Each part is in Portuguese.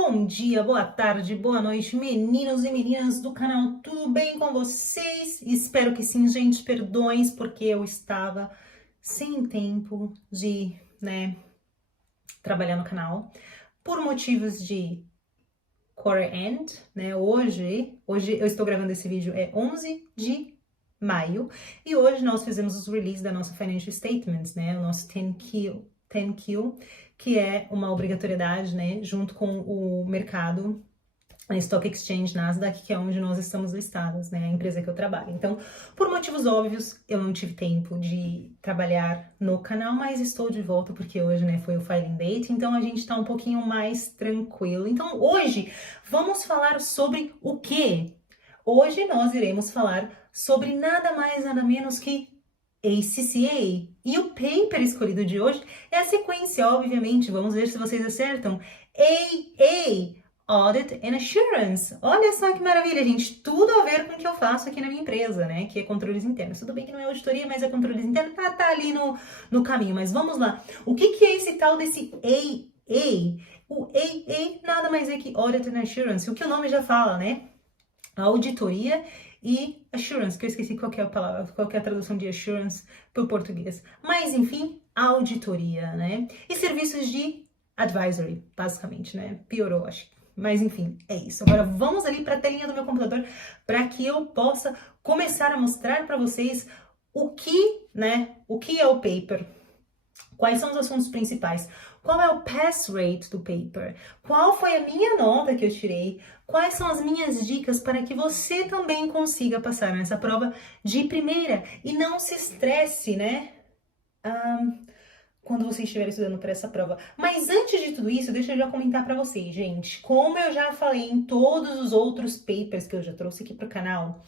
Bom dia, boa tarde, boa noite, meninos e meninas do canal, tudo bem com vocês? Espero que sim, gente, perdões porque eu estava sem tempo de, trabalhar no canal, por motivos de quarter end, hoje eu estou gravando esse vídeo, é 11 de maio, e hoje nós fizemos os release da nossa Financial Statements, o nosso 10Q, que é uma obrigatoriedade, junto com o mercado, a Stock Exchange Nasdaq, que é onde nós estamos listados, a empresa que eu trabalho. Então, por motivos óbvios, eu não tive tempo de trabalhar no canal, mas estou de volta porque hoje, foi o filing date, então a gente tá um pouquinho mais tranquilo. Então, hoje, vamos falar sobre o quê? Hoje nós iremos falar sobre nada mais, nada menos que ACCA. E o paper escolhido de hoje é a sequência, obviamente. Vamos ver se vocês acertam. AA, Audit and Assurance. Olha só que maravilha, gente. Tudo a ver com o que eu faço aqui na minha empresa, que é controles internos. Tudo bem que não é auditoria, mas é controles internos. Tá ali no caminho. Mas vamos lá. O que é esse tal desse AA? O AA nada mais é que Audit and Assurance. O que o nome já fala, Auditoria e assurance, que eu esqueci qual é a palavra, qual é a tradução de assurance para o português. Mas, enfim, auditoria, E serviços de advisory, basicamente, Piorou, acho. Mas, enfim, é isso. Agora, vamos ali para a telinha do meu computador para que eu possa começar a mostrar para vocês o que é o paper. Quais são os assuntos principais? Qual é o pass rate do paper? Qual foi a minha nota que eu tirei? Quais são as minhas dicas para que você também consiga passar nessa prova de primeira? E não se estresse, quando você estiver estudando para essa prova. Mas antes de tudo isso, deixa eu já comentar para vocês, gente. Como eu já falei em todos os outros papers que eu já trouxe aqui para o canal,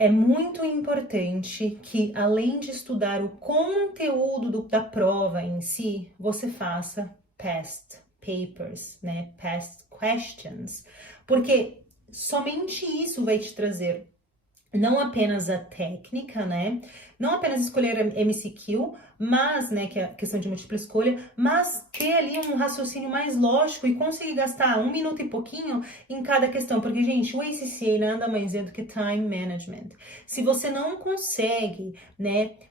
é muito importante que, além de estudar o conteúdo da prova em si, você faça past papers, past questions, porque somente isso vai te trazer não apenas a técnica, não apenas escolher a MCQ, mas, que é a questão de múltipla escolha, mas ter ali um raciocínio mais lógico e conseguir gastar 1 minuto e pouquinho em cada questão, porque, gente, o ACCA nada mais é do que time management. Se você não consegue,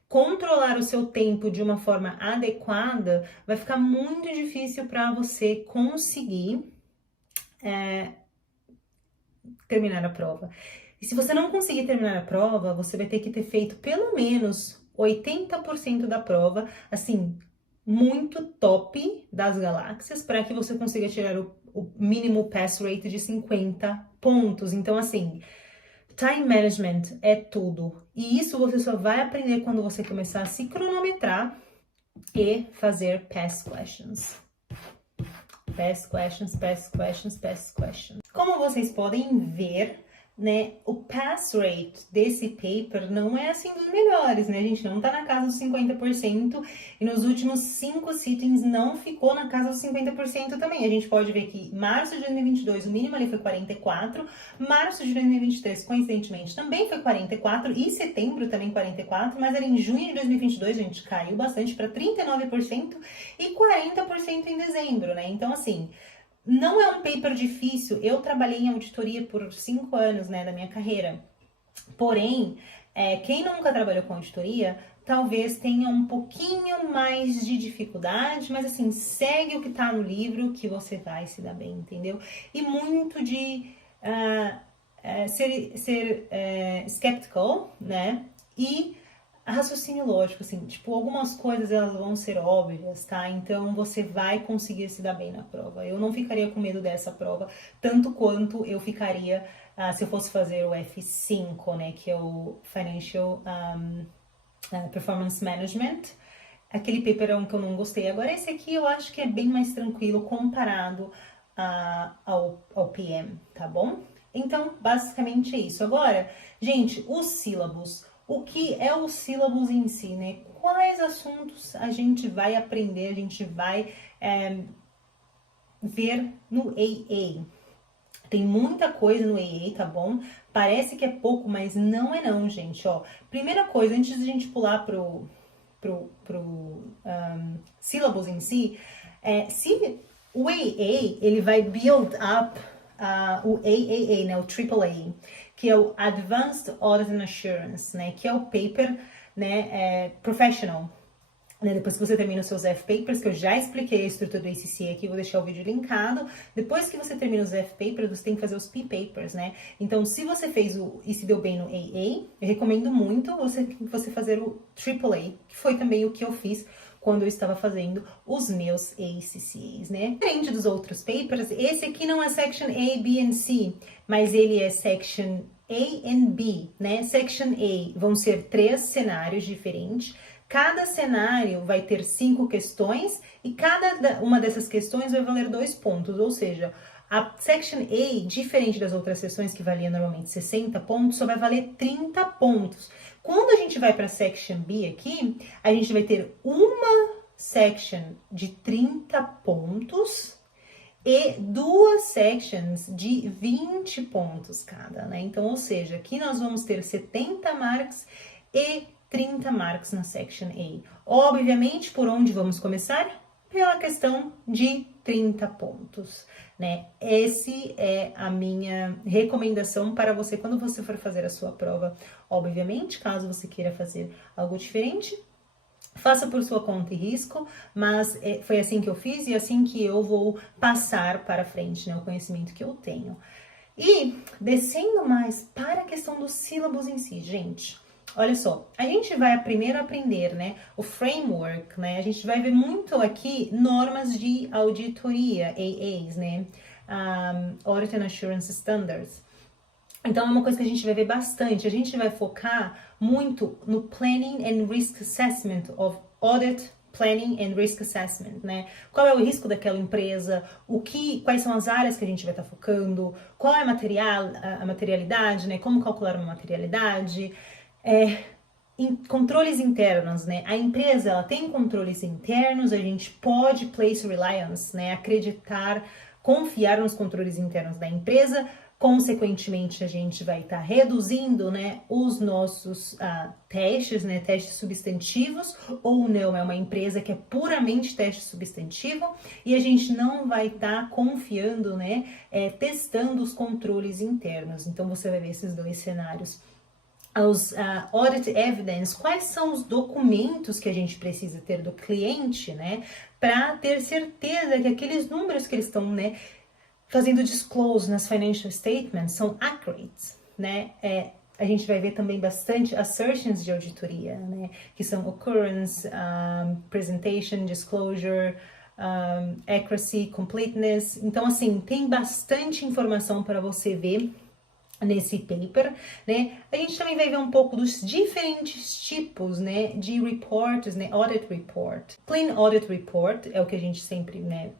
controlar o seu tempo de uma forma adequada, vai ficar muito difícil para você conseguir terminar a prova. E se você não conseguir terminar a prova, você vai ter que ter feito pelo menos 80% da prova, assim, muito top das galáxias, para que você consiga tirar o mínimo pass rate de 50 pontos. Então, assim, time management é tudo. E isso você só vai aprender quando você começar a se cronometrar e fazer past questions. Past questions, past questions, past questions. Como vocês podem ver, o pass rate desse paper não é assim dos melhores, A gente não tá na casa dos 50% e nos últimos 5 sittings não ficou na casa dos 50% também. A gente pode ver que março de 2022 o mínimo ali foi 44, março de 2023 coincidentemente também foi 44 e setembro também 44, mas ali em junho de 2022 a gente caiu bastante para 39% e 40% em dezembro, Então assim, não é um paper difícil. Eu trabalhei em auditoria por 5 anos, da minha carreira. Porém, quem nunca trabalhou com auditoria, talvez tenha um pouquinho mais de dificuldade, mas assim, segue o que tá no livro que você vai se dar bem, entendeu? E muito de ser skeptical, E raciocínio lógico, assim, tipo, algumas coisas elas vão ser óbvias, tá? Então você vai conseguir se dar bem na prova. Eu não ficaria com medo dessa prova, tanto quanto eu ficaria se eu fosse fazer o F5, que é o Financial Performance Management. Aquele paper é um que eu não gostei. Agora esse aqui eu acho que é bem mais tranquilo comparado ao PM, tá bom? Então, basicamente é isso. Agora, gente, os sílabos. O que é o sílabus em si, Quais assuntos a gente vai aprender, a gente vai ver no AA? Tem muita coisa no AA, tá bom? Parece que é pouco, mas não é não, gente, ó. Primeira coisa, antes de a gente pular pro sílabus em si, se O AA, ele vai build up o AAA, né, o AAA, que é o Advanced Audit and Assurance, né, que é o paper, né, professional. Né, depois que você termina os seus F-Papers, que eu já expliquei a estrutura do ACC aqui, vou deixar o vídeo linkado. Depois que você termina os F-Papers, você tem que fazer os P-Papers, né? Então, se você fez e se deu bem no AA, eu recomendo muito você fazer o AAA, que foi também o que eu fiz quando eu estava fazendo os meus ACCAs, né? Diferente dos outros papers, esse aqui não é Section A, B e C, mas ele é Section A e B, né? Section A vão ser 3 cenários diferentes. Cada cenário vai ter 5 questões e cada uma dessas questões vai valer 2 pontos, ou seja, a Section A, diferente das outras seções que valia normalmente 60 pontos, só vai valer 30 pontos. Quando a gente vai para a Section B aqui, a gente vai ter uma section de 30 pontos e 2 sections de 20 pontos cada, né? Então, ou seja, aqui nós vamos ter 70 marks e 30 marks na Section A. Obviamente, por onde vamos começar? Pela questão de 30 pontos, né? Essa é a minha recomendação para você quando você for fazer a sua prova. Obviamente, caso você queira fazer algo diferente, faça por sua conta e risco, mas foi assim que eu fiz e assim que eu vou passar para frente, né? O conhecimento que eu tenho. E, descendo mais para a questão dos sílabos em si, gente. Olha só, a gente vai primeiro aprender, né, o framework, né, a gente vai ver muito aqui normas de auditoria, AAs, né, Audit and Assurance Standards. Então, é uma coisa que a gente vai ver bastante, a gente vai focar muito no Planning and Risk Assessment of Audit, Planning and Risk Assessment, né? Qual é o risco daquela empresa, quais são as áreas que a gente vai estar focando, qual é a materialidade, né? Como calcular uma materialidade, controles internos, né? A empresa, ela tem controles internos, a gente pode place reliance, né? Acreditar, confiar nos controles internos da empresa. Consequentemente, a gente vai estar reduzindo, né, os nossos testes, né, testes substantivos, ou não, é uma empresa que é puramente teste substantivo, e a gente não vai estar confiando, né, testando os controles internos. Então, você vai ver esses 2 cenários. Os audit evidence, quais são os documentos que a gente precisa ter do cliente, né, para ter certeza que aqueles números que eles estão, né, fazendo disclose nas financial statements são accurate, né? A gente vai ver também bastante assertions de auditoria, né? Que são occurrence, presentation, disclosure, accuracy, completeness. Então, assim, tem bastante informação para você ver nesse paper, né? A gente também vai ver um pouco dos diferentes tipos, né, de reports, né? Audit report. Clean audit report é o que a gente sempre, né,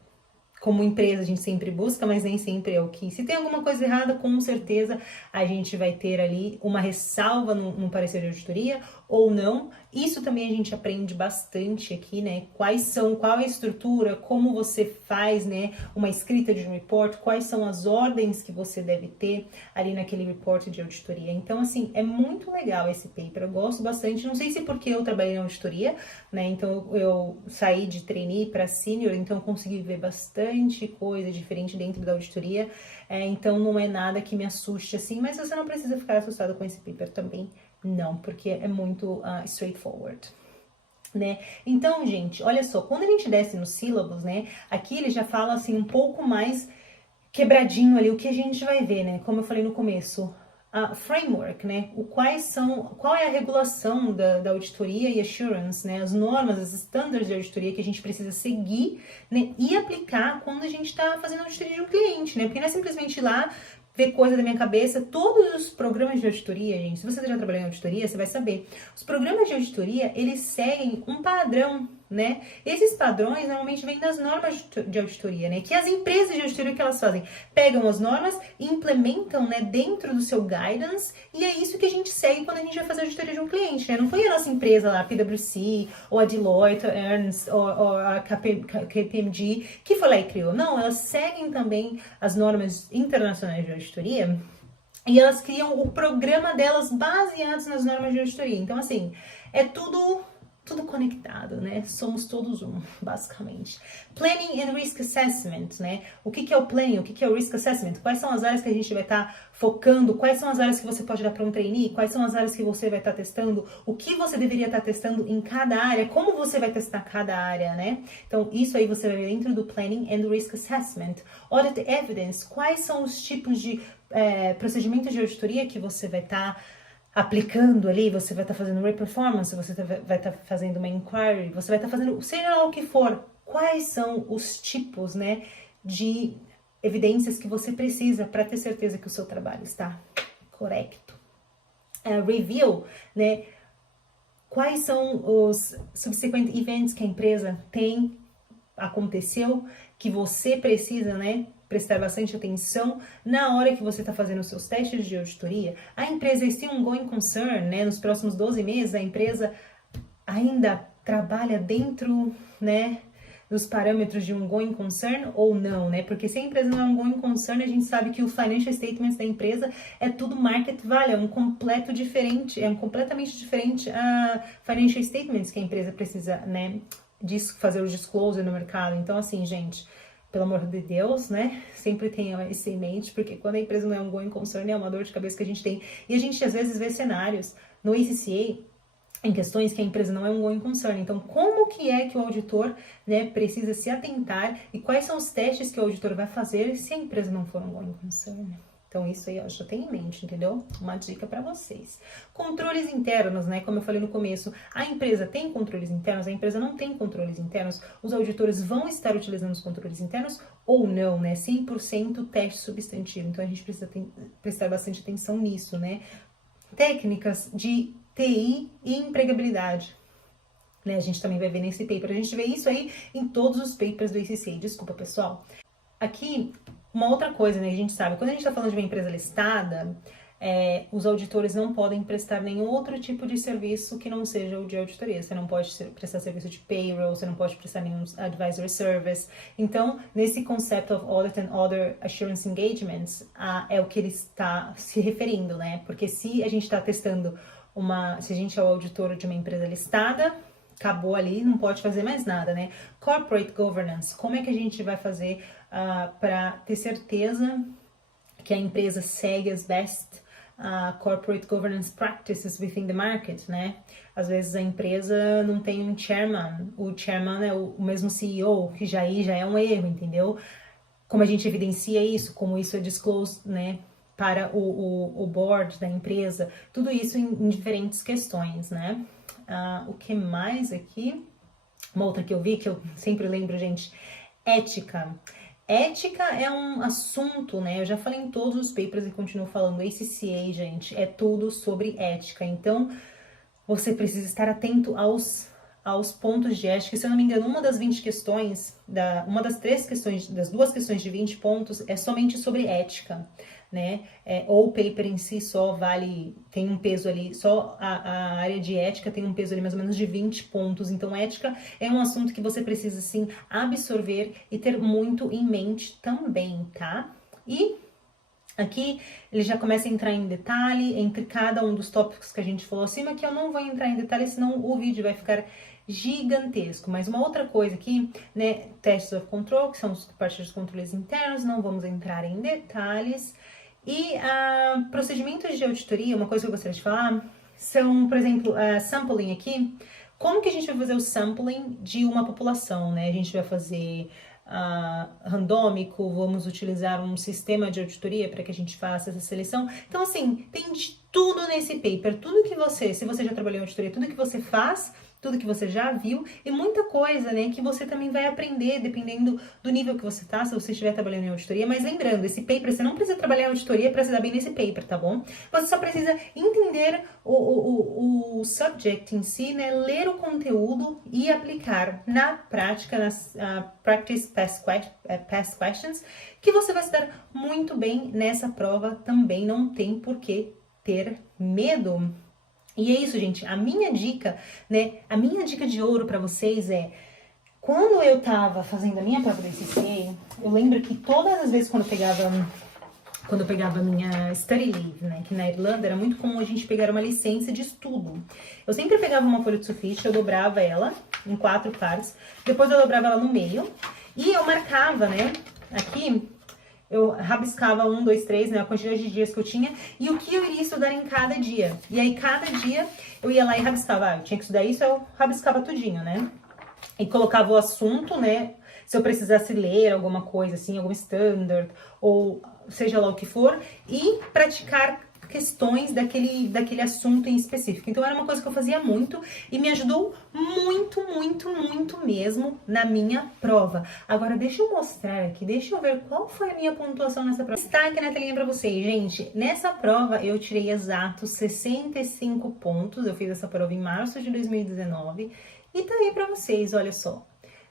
como empresa a gente sempre busca, mas nem sempre é o que. Se tem alguma coisa errada, com certeza a gente vai ter ali uma ressalva no parecer de auditoria ou não. Isso também a gente aprende bastante aqui, né? Qual é a estrutura, como você faz, né, uma escrita de um report, quais são as ordens que você deve ter ali naquele report de auditoria. Então, assim, é muito legal esse paper, eu gosto bastante. Não sei se porque eu trabalhei na auditoria, né? Então eu saí de trainee para senior, então eu consegui ver bastante coisa diferente dentro da auditoria, então não é nada que me assuste assim, mas você não precisa ficar assustado com esse paper também, não, porque é muito straightforward, né? Então, gente, olha só, quando a gente desce nos sílabos, né, aqui ele já fala assim um pouco mais quebradinho ali, o que a gente vai ver, né, como eu falei no começo, framework, né? Qual é a regulação da auditoria e assurance, né? As normas, as standards de auditoria que a gente precisa seguir, né, e aplicar quando a gente está fazendo auditoria de um cliente, né? Porque não é simplesmente ir lá ver coisa da minha cabeça. Todos os programas de auditoria, gente, se você já trabalhou em auditoria, você vai saber. Os programas de auditoria, eles seguem um padrão, né? Esses padrões normalmente vêm das normas de auditoria, né? Que as empresas de auditoria, o que elas fazem? Pegam as normas e implementam, né, dentro do seu guidance, e é isso que a gente segue quando a gente vai fazer a auditoria de um cliente, né? Não foi a nossa empresa lá, a PwC, ou a Deloitte, a Ernst, ou a KPMG, que foi lá e criou. Não, elas seguem também as normas internacionais de auditoria, e elas criam o programa delas baseados nas normas de auditoria. Então, assim, é tudo tudo conectado, né? Somos todos um, basicamente. Planning and Risk Assessment, né? O que é o planning? O que é o Risk Assessment? Quais são as áreas que a gente vai estar focando? Quais são as áreas que você pode dar para um trainee? Quais são as áreas que você vai estar testando? O que você deveria estar testando em cada área? Como você vai testar cada área, né? Então, isso aí você vai ver dentro do Planning and Risk Assessment. Audit Evidence, quais são os tipos de procedimentos de auditoria que você vai estar aplicando ali, você vai estar fazendo re-performance, você vai estar fazendo uma inquiry, você vai estar fazendo, seja lá o que for, quais são os tipos, né, de evidências que você precisa para ter certeza que o seu trabalho está correto. Review, né, quais são os subsequent events que a empresa aconteceu, que você precisa, né, prestar bastante atenção na hora que você está fazendo os seus testes de auditoria. A empresa é still um going concern, né? Nos próximos 12 meses, a empresa ainda trabalha dentro, né, dos parâmetros de um going concern ou não, né? Porque se a empresa não é um going concern, a gente sabe que o financial statements da empresa é tudo market value, é um completamente diferente a financial statements que a empresa precisa, né, fazer o disclosure no mercado. Então, assim, gente, pelo amor de Deus, né? Sempre tenha isso em mente, porque quando a empresa não é um going concern, é uma dor de cabeça que a gente tem. E a gente, às vezes, vê cenários no ACCA em questões que a empresa não é um going concern. Então, como que é que o auditor, né, precisa se atentar e quais são os testes que o auditor vai fazer se a empresa não for um going concern? Então, isso aí, ó, já tem em mente, entendeu? Uma dica para vocês. Controles internos, né? Como eu falei no começo, a empresa tem controles internos, a empresa não tem controles internos, os auditores vão estar utilizando os controles internos ou não, né? 100% teste substantivo. Então, a gente precisa prestar bastante atenção nisso, né? Técnicas de TI e empregabilidade. Né? A gente também vai ver nesse paper. A gente vê isso aí em todos os papers do ACCA. Desculpa, pessoal. Aqui, uma outra coisa, né, a gente sabe, quando a gente está falando de uma empresa listada, os auditores não podem prestar nenhum outro tipo de serviço que não seja o de auditoria. Você não pode prestar serviço de payroll, você não pode prestar nenhum advisory service. Então, nesse concept of audit and other assurance engagements, é o que ele está se referindo, né? Porque se a gente está testando se a gente é o auditor de uma empresa listada, acabou ali, não pode fazer mais nada, né? Corporate governance, como é que a gente vai fazer para ter certeza que a empresa segue as best corporate governance practices within the market, né? Às vezes a empresa não tem um chairman, o chairman é o mesmo CEO, que já é um erro, entendeu? Como a gente evidencia isso, como isso é disclosed, né, para o board da empresa, tudo isso em diferentes questões, né? O que mais aqui? Uma outra que eu vi, que eu sempre lembro, gente, ética. Ética é um assunto, né? Eu já falei em todos os papers e continuo falando. ACCA, gente, é tudo sobre ética. Então, você precisa estar atento aos pontos de ética. Se eu não me engano, uma das 20 questões, uma das 3 questões, das 2 questões de 20 pontos é somente sobre ética, né? Ou o paper em si só tem um peso ali, só a área de ética tem um peso ali mais ou menos de 20 pontos. Então, ética é um assunto que você precisa, sim, absorver e ter muito em mente também, tá? E aqui ele já começa a entrar em detalhe entre cada um dos tópicos que a gente falou acima, que eu não vou entrar em detalhe, senão o vídeo vai ficar gigantesco. Mas uma outra coisa aqui, né, testes of control, que são os partes dos controles internos, não vamos entrar em detalhes. E procedimentos de auditoria, uma coisa que eu gostaria de falar, são, por exemplo, sampling aqui. Como que a gente vai fazer o sampling de uma população, né? A gente vai fazer randômico, vamos utilizar um sistema de auditoria para que a gente faça essa seleção. Então, assim, tem de tudo nesse paper, tudo que se você já trabalhou em auditoria, tudo que você faz, tudo que você já viu e muita coisa, né, que você também vai aprender dependendo do nível que você tá, se você estiver trabalhando em auditoria. Mas lembrando, esse paper, você não precisa trabalhar em auditoria para se dar bem nesse paper, tá bom? Você só precisa entender o subject em si, né, ler o conteúdo e aplicar na prática, nas practice past questions, que você vai se dar muito bem nessa prova também, não tem por que ter medo. E é isso, gente, a minha dica, né, a minha dica de ouro pra vocês é, quando eu tava fazendo a minha prova do ACCA, eu lembro que todas as vezes quando eu pegava quando eu pegava a minha study leave, né? Que na Irlanda era muito comum a gente pegar uma licença de estudo. Eu sempre pegava uma folha de sulfite, eu dobrava ela em 4 partes, depois eu dobrava ela no meio e eu marcava, né? Aqui eu rabiscava 1, 2, 3, né? A quantidade de dias que eu tinha e o que eu iria estudar em cada dia. E aí cada dia eu ia lá e rabiscava. Eu tinha que estudar isso, eu rabiscava tudinho, né? E colocava o assunto, né? Se eu precisasse ler alguma coisa assim, algum standard, ou seja lá o que for, e praticar questões daquele assunto em específico. Então era uma coisa que eu fazia muito e me ajudou muito, muito, muito mesmo na minha prova. Agora deixa eu mostrar aqui, deixa eu ver qual foi a minha pontuação nessa prova. Destaque na telinha pra vocês, gente. Nessa prova eu tirei exatos 65 pontos, eu fiz essa prova em março de 2019 e tá aí pra vocês, olha só.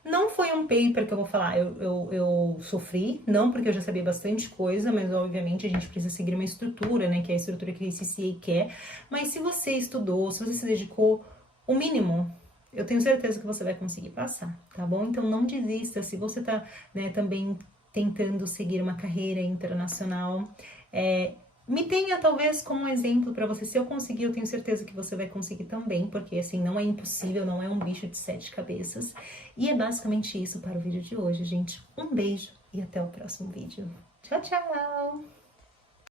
Não foi um paper que eu vou falar, eu sofri, não porque eu já sabia bastante coisa, mas obviamente a gente precisa seguir uma estrutura, né, que é a estrutura que a ACCA quer, mas se você estudou, se você se dedicou o mínimo, eu tenho certeza que você vai conseguir passar, tá bom? Então não desista, se você tá, né, também tentando seguir uma carreira internacional, me tenha talvez como um exemplo para você. Se eu conseguir, eu tenho certeza que você vai conseguir também, porque assim, não é impossível, não é um bicho de 7 cabeças. E é basicamente isso para o vídeo de hoje, gente. Um beijo e até o próximo vídeo. Tchau, tchau!